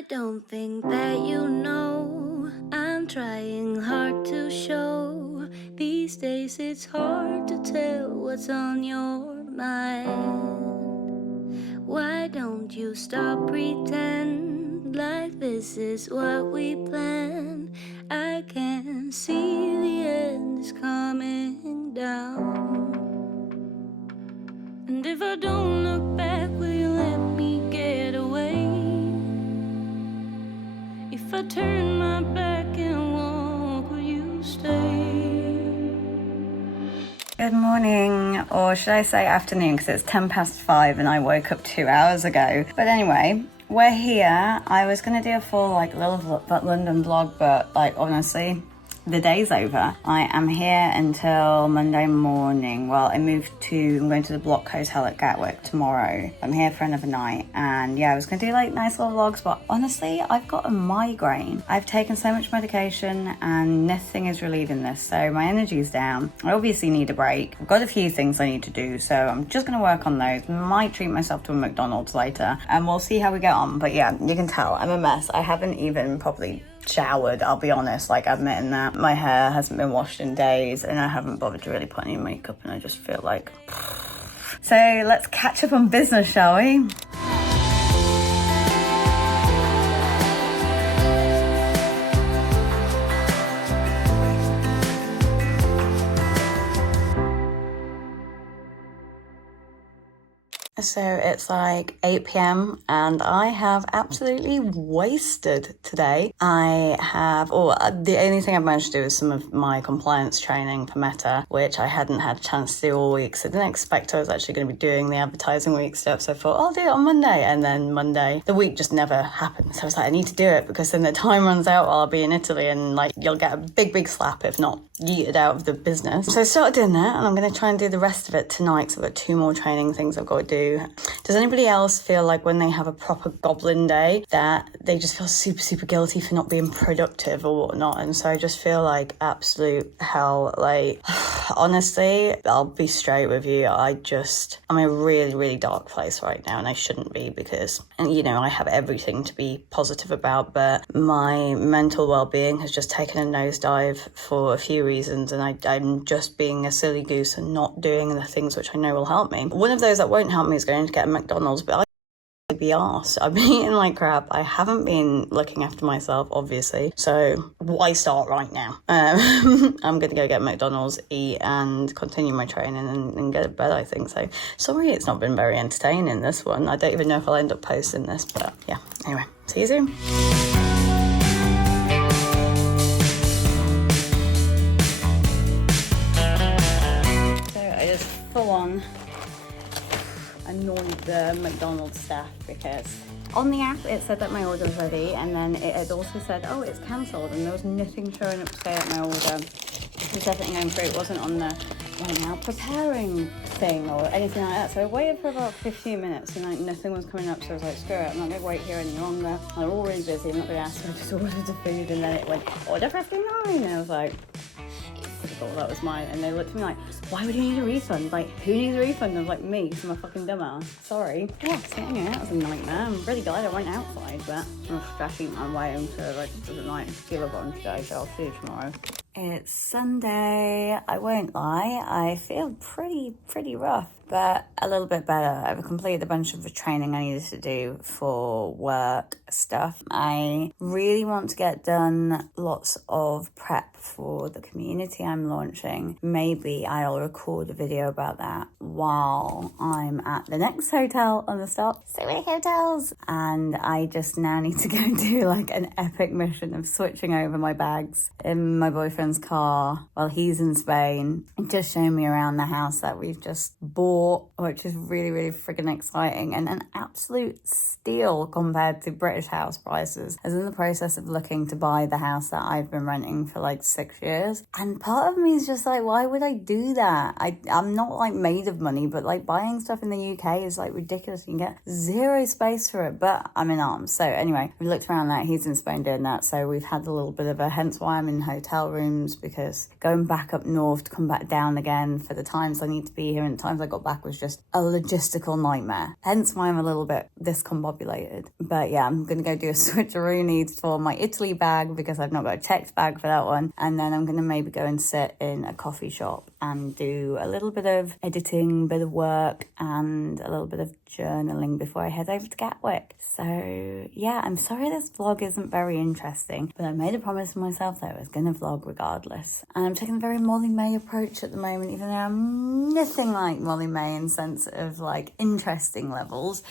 I don't think that you know I'm trying hard to show. These days it's hard to tell what's on your mind. Why don't you stop pretend like this is what we planned? I can see the end is coming down. And if I don't look back, will you let me get away? If I turn my back and walk, will you stay? Good morning, or should I say afternoon, because it's 5:10 and I woke up 2 hours ago. But anyway, we're here. I was going to do a full little London vlog, but honestly, the day's over. I am here until Monday morning. Well, I'm going to the Block Hotel at Gatwick tomorrow. I'm here for another night, and yeah, I was gonna do nice little vlogs, but honestly, I've got a migraine. I've taken so much medication and nothing is relieving this, so my energy's down. I obviously need a break. I've got a few things I need to do, so I'm just gonna work on those. Might treat myself to a McDonald's later, and we'll see how we get on. But yeah, you can tell I'm a mess. I haven't even properly showered, I'll be honest, admitting that. My hair hasn't been washed in days, and I haven't bothered to really put any makeup, and I just feel like so let's catch up on business, shall we? So it's 8 p.m. and I have absolutely wasted today. The only thing I've managed to do is some of my compliance training for Meta, which I hadn't had a chance to do all week. So I didn't expect I was actually going to be doing the advertising week stuff. So I thought I'll do it on Monday. And then Monday, the week just never happened. So I was I need to do it because then the time runs out while I'll be in Italy, and you'll get a big slap if not yeeted out of the business. So I started doing that, and I'm going to try and do the rest of it tonight. So I've got 2 more training things I've got to do. Does anybody else feel like when they have a proper goblin day that they just feel super guilty for not being productive or whatnot? And so I just feel like absolute hell. Honestly, I'll be straight with you. I'm in a really dark place right now, and I shouldn't be, because I have everything to be positive about, but my mental well-being has just taken a nosedive for a few reasons, and I'm just being a silly goose and not doing the things which I know will help me. One of those that won't help me is going to get a McDonald's, but I'd be arsed. I've been eating like crap. I haven't been looking after myself, obviously, so why start right now? I'm gonna go get McDonald's, eat, and continue my training and get to bed, I think. So sorry it's not been very entertaining, this one. I don't even know if I'll end up posting this, but yeah, anyway, see you soon. Full on annoyed the McDonald's staff, because on the app it said that my order was ready, and then it had also said, oh, it's cancelled, and there was nothing showing up to say that my order was definitely going through. It wasn't on the now preparing thing or anything like that. So I waited for about 15 minutes and nothing was coming up, so I was screw it, I'm not going to wait here any longer. I'm already busy, I'm not going to ask. So I just ordered the food, and then it went order 59, and I was typical, that was mine. And they looked at me why would you need a refund? Who needs a refund? I was me, because I'm a fucking dumbass. Sorry. Yeah, so anyway, that was a nightmare. I'm really glad I went outside, but I'm stressing my way into the give up on today, so I'll see you tomorrow. It's Sunday. I won't lie, I feel pretty rough, but a little bit better. I've completed a bunch of the training I needed to do for work stuff. I really want to get done lots of prep for the community I'm launching. Maybe I'll record a video about that while I'm at the next hotel on the stop. So many hotels. And I just now need to go and do an epic mission of switching over my bags in my boyfriend's car while he's in Spain, and just showing me around the house that we've just bought, which is really freaking exciting, and an absolute steal compared to British house prices. I was in the process of looking to buy the house that I've been renting for 6 years, and part of me is just why would I do that? I'm not made of money, but buying stuff in the UK is ridiculous. You can get zero space for it, but I'm in arms. So anyway, we looked around that. He's in Spain doing that, so we've had a little bit of hence why I'm in hotel rooms, because going back up north to come back down again for the times I need to be here and the times I got back back was just a logistical nightmare. Hence why I'm a little bit discombobulated. But yeah, I'm gonna go do a switcheroo for my Italy bag because I've not got a text bag for that one. And then I'm gonna maybe go and sit in a coffee shop and do a little bit of editing, bit of work, and a little bit of journaling before I head over to Gatwick. So yeah, I'm sorry this vlog isn't very interesting, but I made a promise to myself that I was gonna vlog regardless. And I'm taking a very Molly May approach at the moment, even though I'm nothing like Molly May in sense of like interesting levels.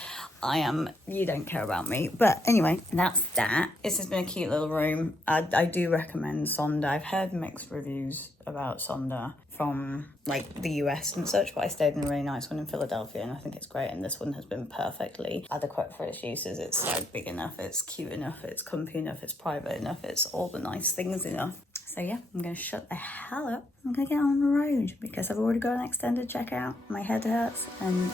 You don't care about me. But anyway, that's that. This has been a cute little room. I do recommend Sonder. I've heard mixed reviews about Sonder from like the US and such, but I stayed in a really nice one in Philadelphia and I think it's great, and this one has been perfectly adequate for its uses. It's like big enough, it's cute enough, it's comfy enough, it's private enough, it's all the nice things enough. So yeah, I'm gonna shut the hell up. I'm gonna get on the road because I've already got an extended checkout. My head hurts and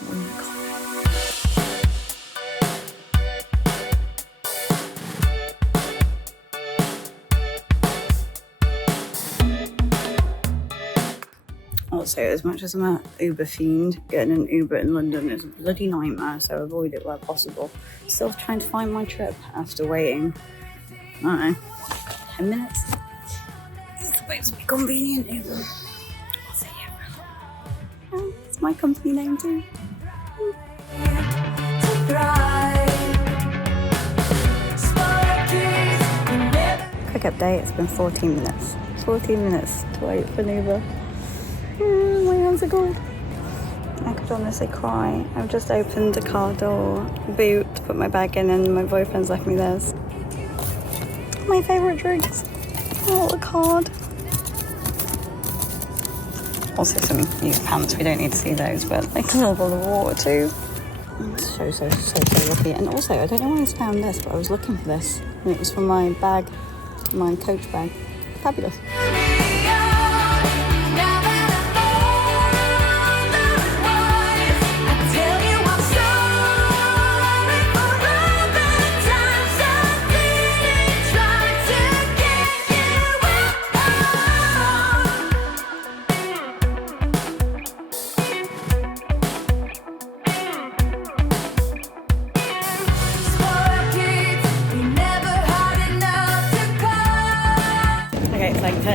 also, as much as I'm an Uber fiend, getting an Uber in London is a bloody nightmare, so avoid it where possible. Still trying to find my trip after waiting, I don't know, 10 minutes. It's supposed to be convenient Uber. I'll see you. It's my company name too. Quick update, it's been 14 minutes. 14 minutes to wait for an Uber. My hands are cold. I could honestly cry. I've just opened a car door boot to put my bag in and my boyfriend's left me theirs. My favourite drinks. Oh, the card. Also some new pants, we don't need to see those, but like a little bottle of water too. I'm so lucky. And also, I don't know why I found this, but I was looking for this and it was from my bag, my coach bag. Fabulous.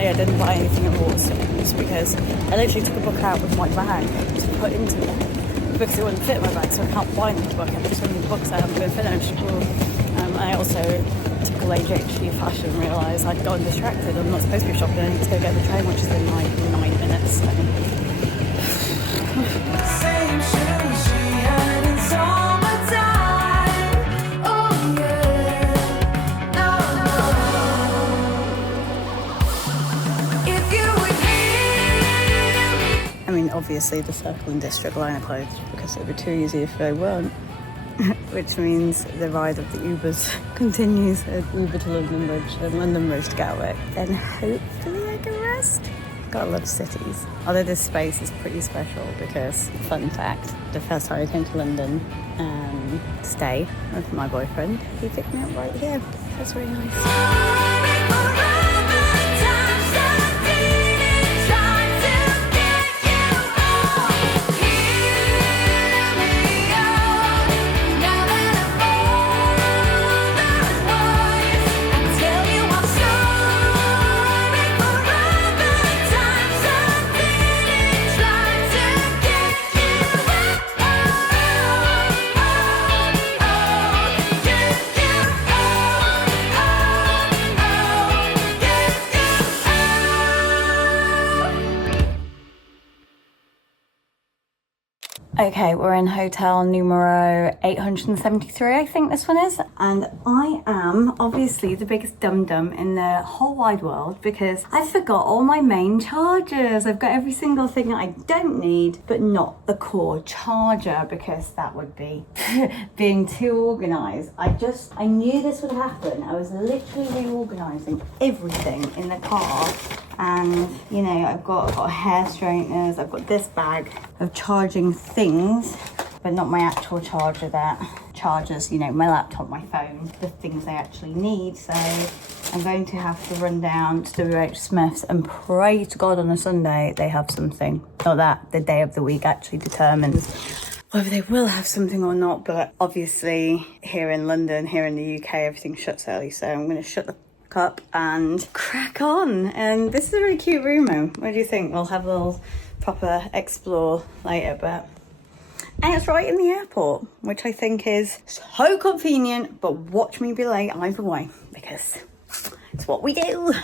I didn't buy anything at Waterstones because I literally took a book out with my bag to put into it because it wouldn't fit in my bag, so I can't buy another book. I've just so many books I haven't been finished. I also took a ADHD fashion and realised I'd gotten distracted. I'm not supposed to be shopping, I need to go get the train, which is in like 9 minutes. So. Same shoes she had in summertime. Oh yeah. I mean, obviously the Circle and District line are closed because it would be too easy if they weren't, which means the ride of the Ubers continues at Uber to London Bridge and London Bridge to Gatwick. Then hopefully I can rest. Gotta love cities. Although this space is pretty special because, fun fact, the first time I came to London to stay with my boyfriend, he picked me up right here. That's really nice. Okay, we're in hotel numero 873, I think this one is. And I am obviously the biggest dum-dum in the whole wide world because I forgot all my main chargers. I've got every single thing that I don't need, but not the core charger because that would be being too organised. I knew this would happen. I was literally reorganising everything in the car. And, you know, I've got hair straighteners, I've got this bag of charging things, but not my actual charger that chargers, you know, my laptop, my phone, the things I actually need. So I'm going to have to run down to WH Smith's and pray to God on a Sunday they have something. Not that the day of the week actually determines whether they will have something or not, but obviously here in London, here in the UK, everything shuts early, so I'm going to shut the fuck up and crack on. And this is a really cute room. What do you think? We'll have a little proper explore later, but... And it's right in the airport, which I think is so convenient, but watch me be late either way, because it's what we do.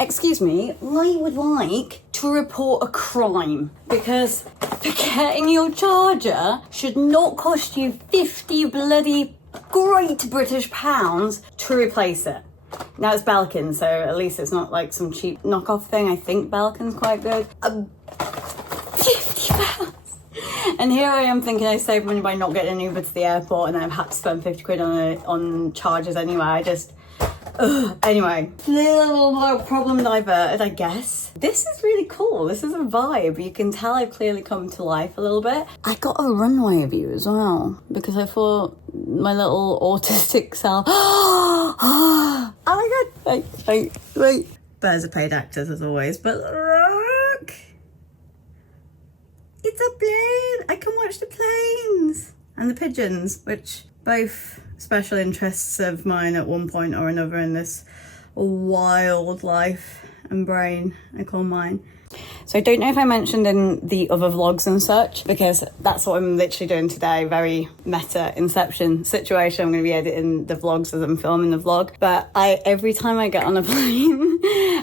Excuse me, I would like to report a crime, because forgetting your charger should not cost you 50 bloody great British pounds to replace it. Now it's Belkin, so at least it's not like some cheap knockoff thing. I think Belkin's quite good. 50 pounds. And here I am thinking I saved money by not getting an Uber to the airport, and then I've had to spend 50 quid on chargers anyway. Anyway, little problem diverted, I guess. This is really cool. This is a vibe. You can tell I've clearly come to life a little bit. I got a runway view as well, because I thought my little autistic self. Oh my god! Wait. Birds are paid actors as always, but look! It's a plane! I can watch the planes! And the pigeons, which both special interests of mine at one point or another in this wild life and brain I call mine. So I don't know if I mentioned in the other vlogs and such, because that's what I'm literally doing today. Very meta inception situation. I'm going to be editing the vlogs as I'm filming the vlog. But every time I get on a plane,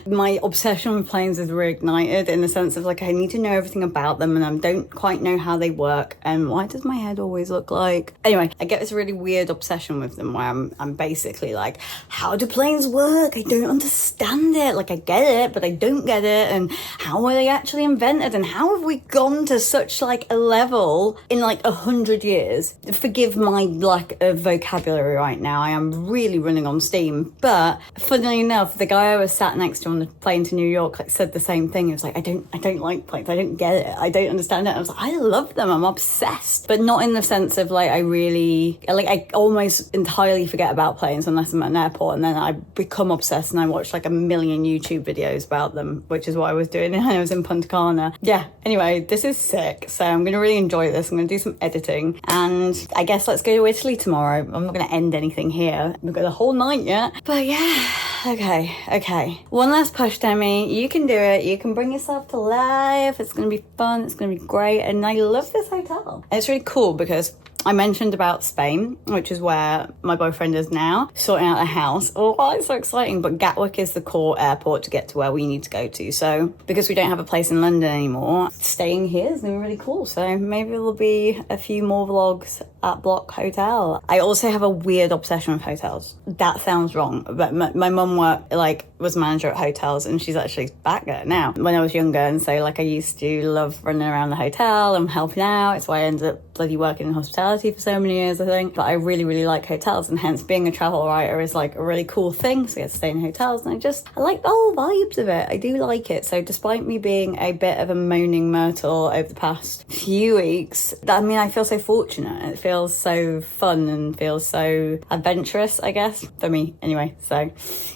my obsession with planes is reignited, in the sense of like I need to know everything about them, and I don't quite know how they work. And why does my head always look like... Anyway, I get this really weird obsession with them where I'm basically like, how do planes work? I don't understand it. Like I get it, but I don't get it. And how were they actually invented, and how have we gone to such like a level in like 100 years? Forgive my lack of vocabulary right now. I am really running on steam. But funnily enough, the guy I was sat next to on the plane to New York like said the same thing. He was like, I don't like planes. I don't get it. I don't understand it. I was like, I love them. I'm obsessed, but not in the sense of like I almost entirely forget about planes unless I'm at an airport, and then I become obsessed and I watch like a million YouTube videos about them, which is what I was doing when I was in Punta Cana. Yeah, anyway, this is sick. So I'm going to really enjoy this. I'm going to do some editing, and I guess let's go to Italy tomorrow. I'm not going to end anything here. We've got the whole night yet. But yeah, okay. One last push, Demi. You can do it. You can bring yourself to life. It's going to be fun. It's going to be great. And I love this hotel. It's really cool because I mentioned about Spain, which is where my boyfriend is now, sorting out a house. Oh, it's so exciting. But Gatwick is the core airport to get to where we need to go to. So because we don't have a place in London anymore, staying here is going to be really cool. So maybe there'll be a few more vlogs at Block Hotel. I also have a weird obsession with hotels. That sounds wrong, but my mum was manager at hotels, and she's actually back there now. When I was younger, and so I used to love running around the hotel and helping out. It's why I ended up bloody working in hospitality for so many years, I think. But I really, really like hotels, and hence being a travel writer is like a really cool thing. So I get to stay in hotels, and I like the whole vibes of it. I do like it. So despite me being a bit of a moaning myrtle over the past few weeks, I feel so fortunate. It feels so fun and feels so adventurous, I guess, for me anyway. So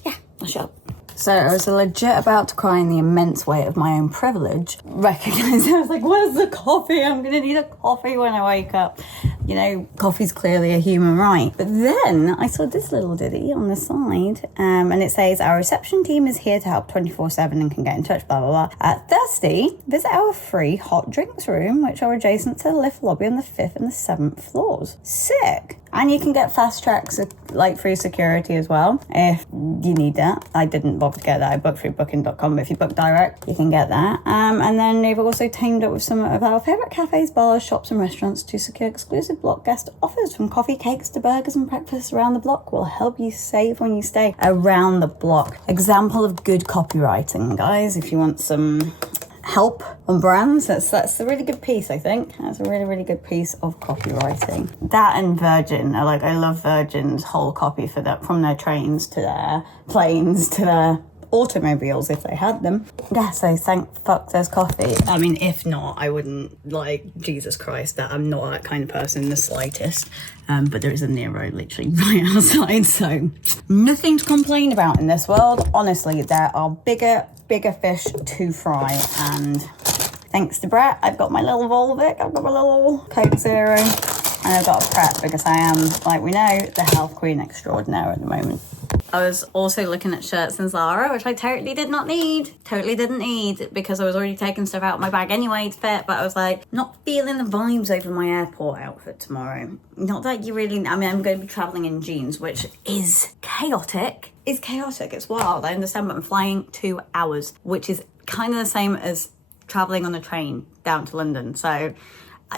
yeah, I'll shut up. So I was legit about to cry in the immense weight of my own privilege, recognising I was like, where's the coffee? I'm going to need a coffee when I wake up. You know, coffee's clearly a human right. But then I saw this little ditty on the side, and it says, our reception team is here to help 24/7 and can get in touch, blah, blah, blah. Thirsty? Visit our free hot drinks room, which are adjacent to the lift lobby on the 5th and the 7th floors. Sick. And you can get fast tracks through security as well if you need that. I didn't bother to get that. I booked through booking.com, but if you book direct, you can get that. And then they've also teamed up with some of our favourite cafes, bars, shops and restaurants to secure exclusive block guest offers, from coffee, cakes to burgers and breakfast around the block. Will help you save when you stay around the block. Example of good copywriting, guys, if you want some help on brands. That's a really good piece, I think. That's a really, really good piece of copywriting. That and Virgin, I love Virgin's whole copy for that, from their trains to their planes to their automobiles if they had them. Yeah, so thank fuck there's coffee. I mean, if not, I wouldn't, like, Jesus Christ, that I'm not that kind of person in the slightest. But there is a Nero literally right outside, so nothing to complain about in this world. Honestly, there are bigger fish to fry, and thanks to Brett, I've got my little Volvic, I've got my little Coke Zero, and I've got a prep because I am, like we know, the health queen extraordinaire at the moment. I was also looking at shirts in Zara, which I totally didn't need, because I was already taking stuff out of my bag anyway to fit, but I was like, not feeling the vibes over my airport outfit tomorrow. Not that you really, I mean, I'm going to be travelling in jeans, which is chaotic. It's wild. I understand, but I'm flying 2 hours, which is kind of the same as travelling on a train down to London. So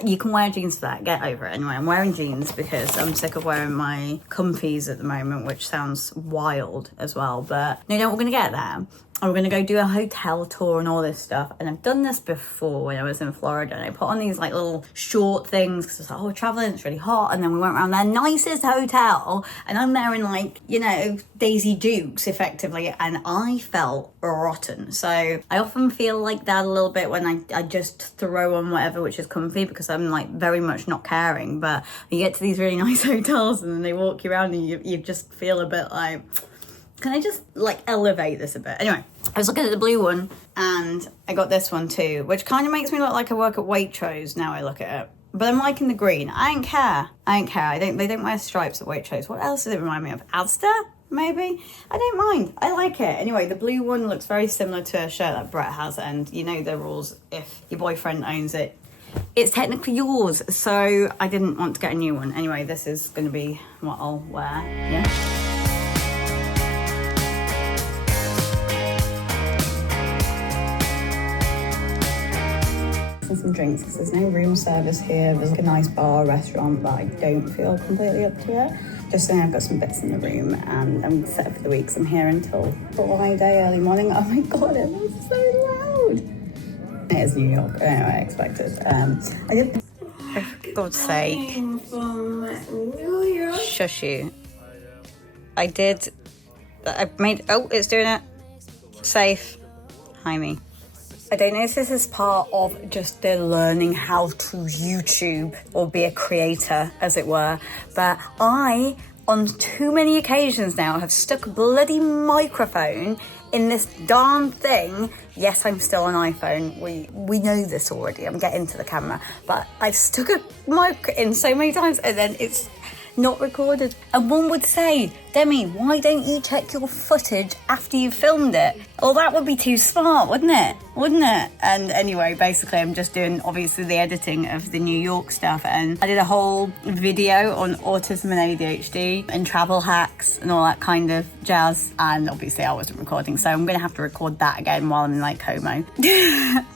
you can wear jeans for that, get over it. Anyway, I'm wearing jeans because I'm sick of wearing my comfies at the moment, which sounds wild as well, but no, we're gonna get there. We're gonna go do a hotel tour and all this stuff, and I've done this before when I was in Florida, and I put on these like little short things because I was like, oh, we're traveling, it's really hot, and then we went around their nicest hotel, and I'm there in, like, you know, Daisy Dukes effectively, and I felt rotten. So I often feel like that a little bit when I just throw on whatever which is comfy, because I'm like very much not caring. But you get to these really nice hotels and then they walk you around and you just feel a bit like, can I just like elevate this a bit? Anyway, I was looking at the blue one and I got this one too, which kind of makes me look like I work at Waitrose now I look at it. But I'm liking the green. I don't care. They don't wear stripes at Waitrose. What else does it remind me of? Asda? Maybe? I don't mind. I like it. Anyway, the blue one looks very similar to a shirt that Brett has, and you know the rules. If your boyfriend owns it, it's technically yours. So I didn't want to get a new one. Anyway, this is going to be what I'll wear. Yeah. Some drinks because there's no room service here. There's like a nice bar restaurant, but I don't feel completely up to it. Just saying, I've got some bits in the room and I'm set up for the week. So I'm here until Friday early morning. Oh my god, it was so loud. It is New York. I don't know what I expected. I did. For God's sake. Shush you. I did. I made. Oh, it's doing it. Safe. Hi, me. I don't know if this is part of just the learning how to YouTube or be a creator, as it were, but I, on too many occasions now, have stuck a bloody microphone in this darn thing. Yes, I'm still on iPhone. We know this already. I'm getting to the camera, but I've stuck a mic in so many times and then it's not recorded. And one would say, Demi, why don't you check your footage after you filmed it? Well, that would be too smart, wouldn't it? And anyway, basically I'm just doing obviously the editing of the New York stuff, and I did a whole video on autism and ADHD and travel hacks and all that kind of jazz, and obviously I wasn't recording, so I'm gonna have to record that again while I'm in like Como.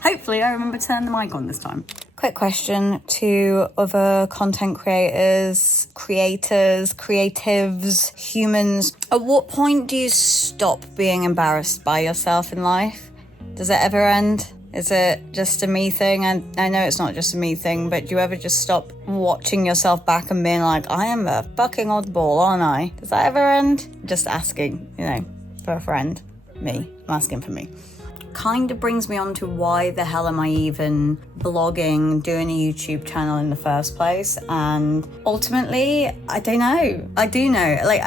Hopefully I remember to turn the mic on this time. Quick question to other content creators, creatives, humans. At what point do you stop being embarrassed by yourself in life? Does it ever end? Is it just a me thing? And I know it's not just a me thing, but do you ever just stop watching yourself back and being like, I am a fucking oddball, aren't I? Does that ever end? Just asking, you know, for a friend. Me. I'm asking for me. Kind of brings me on to why the hell am I even blogging, doing a YouTube channel in the first place. And ultimately, I don't know. I do know. Like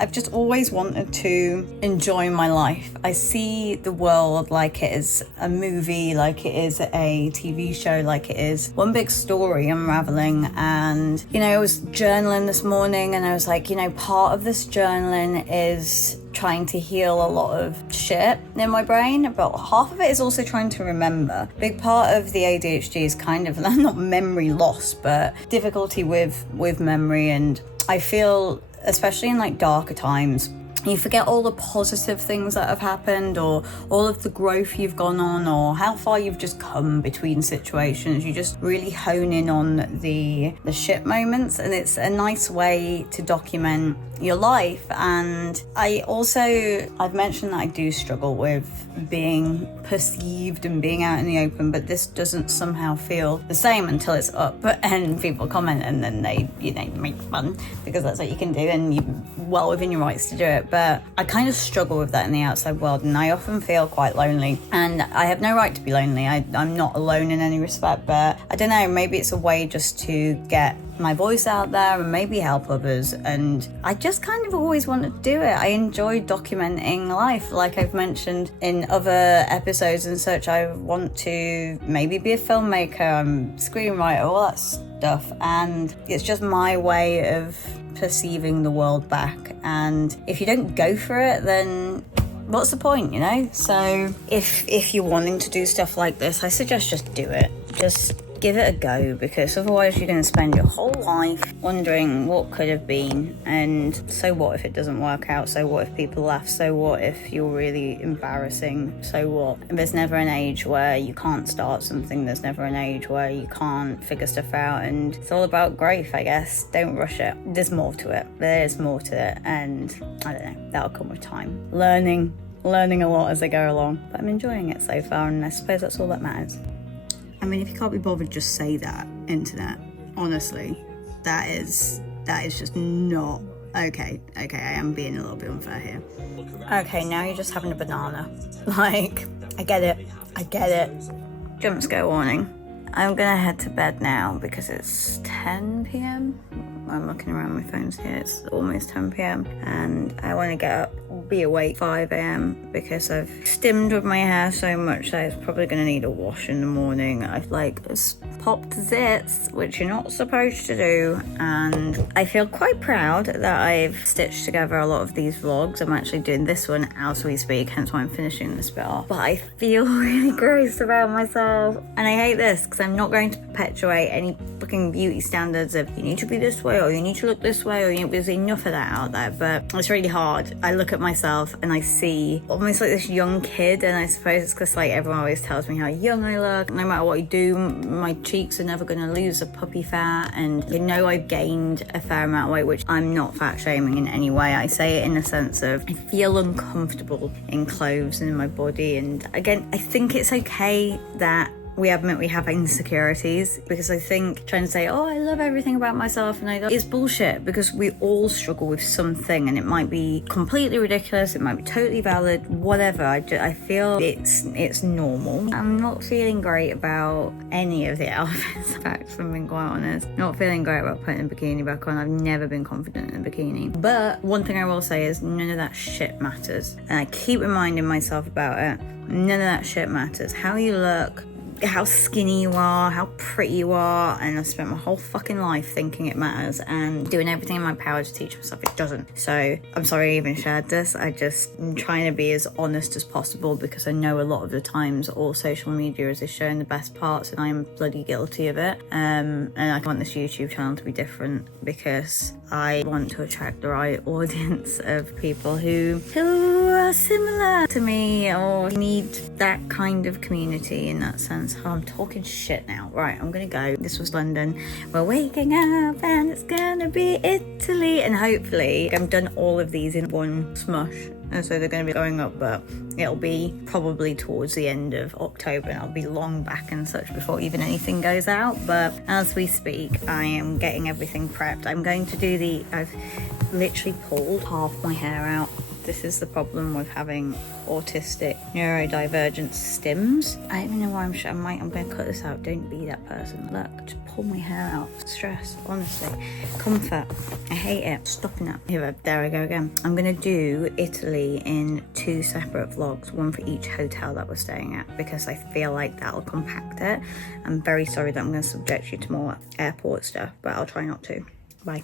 I've just always wanted to enjoy my life. I see the world like it is a movie, like it is a TV show, like it is one big story unraveling. And, you know, I was journaling this morning and I was like, you know, part of this journaling is trying to heal a lot of shit in my brain, but half of it is also trying to remember. Big part of the ADHD is kind of not memory loss, but difficulty with memory. And I feel, especially in like darker times, you forget all the positive things that have happened, or all of the growth you've gone on, or how far you've just come between situations. You just really hone in on the shit moments, and it's a nice way to document your life. And I've mentioned that I do struggle with being perceived and being out in the open, but this doesn't somehow feel the same until it's up and people comment, and then they, make fun, because that's what you can do and you're well within your rights to do it. But I kind of struggle with that in the outside world, and I often feel quite lonely, and I have no right to be lonely. I'm not alone in any respect, but I don't know, maybe it's a way just to get my voice out there and maybe help others. And I just kind of always want to do it. I enjoy documenting life, like I've mentioned in other episodes and such. I want to maybe be a filmmaker, screenwriter, all that stuff, and it's just my way of perceiving the world back. And if you don't go for it, then what's the point, So if you're wanting to do stuff like this, I suggest just do it. Just give it a go, because otherwise you're going to spend your whole life wondering what could have been, and so what if it doesn't work out, so what if people laugh, so what if you're really embarrassing, so what? And there's never an age where you can't start something, there's never an age where you can't figure stuff out, and it's all about growth, I guess. Don't rush it. There's more to it. There's more to it, and I don't know, that'll come with time. Learning a lot as I go along, but I'm enjoying it so far, and I suppose that's all that matters. I mean, if you can't be bothered, just say that, internet. Honestly, that is just not okay. Okay, I am being a little bit unfair here. Okay, now you're just having a banana. Like, I get it. Jump scare warning. I'm gonna head to bed now because it's 10 p.m. I'm looking around my phones here, it's almost 10 p.m. and I want to get up, be awake 5 a.m. because I've stimmed with my hair so much that it's probably going to need a wash in the morning. I've popped zits, which you're not supposed to do, and I feel quite proud that I've stitched together a lot of these vlogs. I'm actually doing this one as we speak, hence why I'm finishing this bit off, but I feel really gross about myself, and I hate this because I'm not going to perpetuate any fucking beauty standards of you need to be this way or you need to look this way, or there's enough of that out there. But it's really hard. I look at myself and I see almost like this young kid, and I suppose it's because everyone always tells me how young I look. No matter what I do, my cheeks are never going to lose a puppy fat, and I've gained a fair amount of weight, which I'm not fat shaming in any way. I say it in the sense of I feel uncomfortable in clothes and in my body, and again, I think it's okay that we admit we have insecurities, because I think trying to say, oh, I love everything about myself, and it's bullshit, because we all struggle with something, and it might be completely ridiculous, it might be totally valid, whatever. I feel it's normal. I'm not feeling great about any of the outfits, in fact, if I'm being quite honest. Not feeling great about putting a bikini back on. I've never been confident in a bikini. But one thing I will say is none of that shit matters, and I keep reminding myself about it. None of that shit matters. How you look, how skinny you are, how pretty you are, and I've spent my whole fucking life thinking it matters and doing everything in my power to teach myself it doesn't. So I'm sorry I even shared this. I'm trying to be as honest as possible, because I know a lot of the times all social media is showing the best parts, and I am bloody guilty of it. And I want this YouTube channel to be different, because I want to attract the right audience of people who are similar to me or need that kind of community in that sense. Oh, I'm talking shit now. Right, I'm gonna go. This was London. We're waking up and it's gonna be Italy, and hopefully I've done all of these in one smush, and so they're going to be going up, but it'll be probably towards the end of October, and I'll be long back and such before even anything goes out. But as we speak, I am getting everything prepped. I'm going to do I've literally pulled half my hair out. This is the problem with having autistic neurodivergent stims. I don't even know why I'm going to cut this out. Don't be that person. Look, just pull my hair out. Stress, honestly. Comfort. I hate it. Stopping that. Here, there I go again. I'm going to do Italy in 2 separate vlogs, one for each hotel that we're staying at, because I feel like that'll compact it. I'm very sorry that I'm going to subject you to more airport stuff, but I'll try not to. Bye.